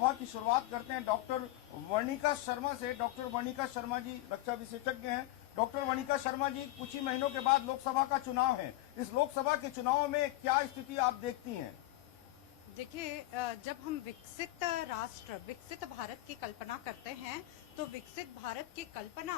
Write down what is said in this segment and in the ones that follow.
सभा की शुरुआत करते हैं डॉक्टर वर्णिका शर्मा से। डॉक्टर वर्णिका शर्मा जी रक्षा विशेषज्ञ हैं। डॉक्टर वर्णिका शर्मा जी, कुछ ही महीनों के बाद लोकसभा का चुनाव है। इस लोकसभा के चुनाव में क्या स्थिति आप देखती हैं? देखिए, जब हम विकसित राष्ट्र, विकसित भारत की कल्पना करते हैं तो विकसित भारत की कल्पना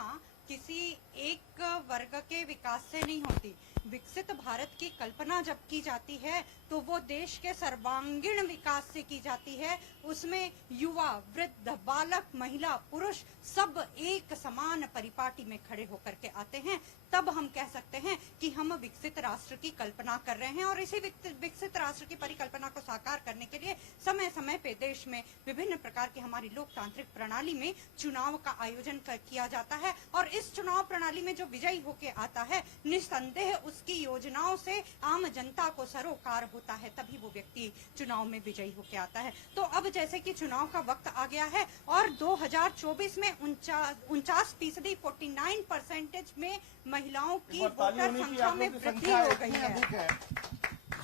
किसी एक वर्ग के विकास से नहीं होती। विकसित भारत की कल्पना जब की जाती है तो वो देश के सर्वांगीण विकास से की जाती है। उसमें युवा, वृद्ध, बालक, महिला, पुरुष सब एक समान परिपाटी में खड़े होकर के आते हैं। तब हम कह सकते हैं कि हम विकसित राष्ट्र की कल्पना कर रहे हैं। और इसी विकसित राष्ट्र की परिकल्पना को साकार करने के लिए समय समय पे देश में विभिन्न प्रकार की हमारी लोकतांत्रिक प्रणाली में चुनाव का आयोजन किया जाता है। और इस चुनाव प्रणाली में जो विजयी होके आता है, निस्संदेह उसकी योजनाओं से आम जनता को सरोकार होता है, तभी वो व्यक्ति चुनाव में विजयी होके आता है। तो अब जैसे कि चुनाव का वक्त आ गया है और 2024 में 49%, 49% में महिलाओं की वोटर संख्या में वृद्धि हो गई है।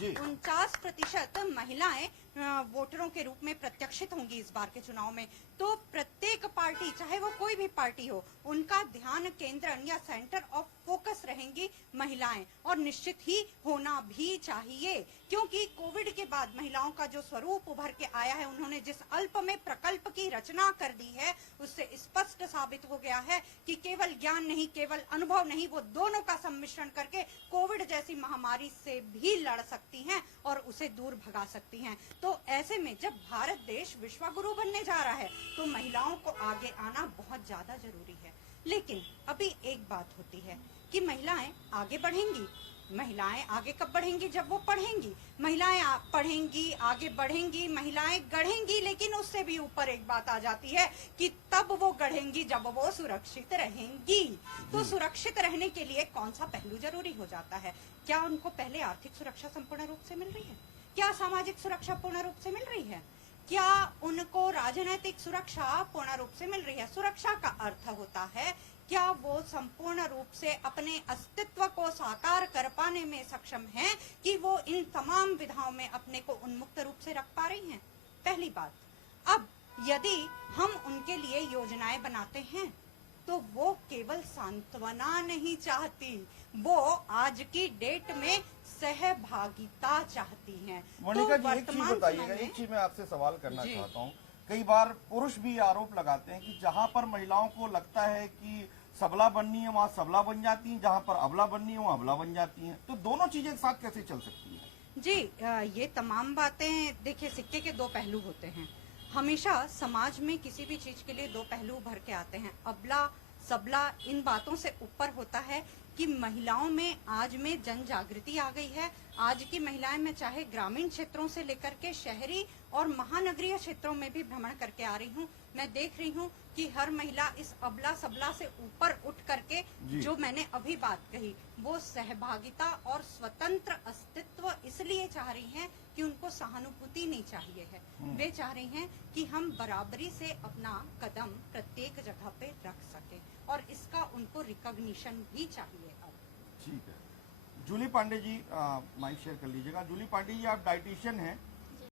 49% महिलाएं वोटरों के रूप में प्रत्यक्षित होंगी इस बार के चुनाव में। तो प्रत्येक पार्टी, चाहे वो कोई भी पार्टी हो, उनका ध्यान केंद्र या सेंटर ऑफ फोकस रहेंगी महिलाएं। और निश्चित ही होना भी चाहिए, क्योंकि कोविड के बाद महिलाओं का जो स्वरूप उभर के आया है, उन्होंने जिस अल्प में प्रकल्प की रचना कर दी है, उससे स्पष्ट साबित हो गया है कि केवल ज्ञान नहीं, केवल अनुभव नहीं, वो दोनों का सम्मिश्रण करके कोविड जैसी महामारी से भी लड़ सकती हैं और उसे दूर भगा सकती हैं। तो ऐसे में जब भारत देश विश्वगुरु बनने जा रहा है तो महिलाओं को आगे आना बहुत ज्यादा जरूरी है। लेकिन अभी एक बात होती है कि महिलाएं आगे बढ़ेंगी। महिलाएं आगे कब बढ़ेंगी? जब वो पढ़ेंगी। महिलाएं पढ़ेंगी, आगे बढ़ेंगी, महिलाएं गढ़ेंगी। लेकिन उससे भी ऊपर एक बात आ जाती है कि तब वो गढ़ेंगी जब वो सुरक्षित रहेंगी। तो सुरक्षित रहने के लिए कौन सा पहलू जरूरी हो जाता है? क्या उनको पहले आर्थिक सुरक्षा संपूर्ण रूप से मिल रही है? क्या सामाजिक सुरक्षा पूर्ण रूप से मिल रही है? क्या उनको राजनीतिक सुरक्षा पूर्ण रूप से मिल रही है? सुरक्षा का अर्थ होता है क्या वो संपूर्ण रूप से अपने अस्तित्व को साकार कर पाने में सक्षम हैं कि वो इन तमाम विधाओं में अपने को उन्मुक्त रूप से रख पा रही हैं? पहली बात। अब यदि हम उनके लिए योजनाएं बनाते हैं तो वो केवल सांत्वना नहीं चाहती, वो आज की डेट में सहभागिता चाहती हैं। मोनिका जी, एक चीज बताइएगा, एक चीज मैं आपसे सवाल करना चाहता हूँ। कई बार पुरुष भी आरोप लगाते हैं कि जहाँ पर महिलाओं को लगता है कि सबला बननी है वहाँ सबला बन जाती हैं, जहाँ पर अबला बननी है वहाँ अबला बन जाती हैं। तो दोनों चीजें एक साथ कैसे चल सकती हैं? जी, ये तमाम बातें, देखिए, सिक्के के दो पहलू होते हैं। हमेशा समाज में किसी भी चीज के लिए दो पहलू उभर के आते हैं। अबला सबला इन बातों से ऊपर होता है कि महिलाओं में आज में जन जागृति आ गई है। आज की महिलाएं, मैं चाहे ग्रामीण क्षेत्रों से लेकर के शहरी और महानगरीय क्षेत्रों में भी भ्रमण करके आ रही हूँ, मैं देख रही हूँ कि हर महिला इस अबला सबला से ऊपर उठ करके, जो मैंने अभी बात कही, वो सहभागिता और स्वतंत्र अस्तित्व इसलिए चाह रही हैं कि उनको सहानुभूति नहीं चाहिए है। वे चाह रही हैं कि हम बराबरी से अपना कदम प्रत्येक जगह पे रख सकें और इसका उनको रिकॉग्निशन भी चाहिए। अब ठीक है, जूली पांडे जी माइक शेयर कर लीजिएगा। जूली पांडे जी, आप डाइटिशियन हैं।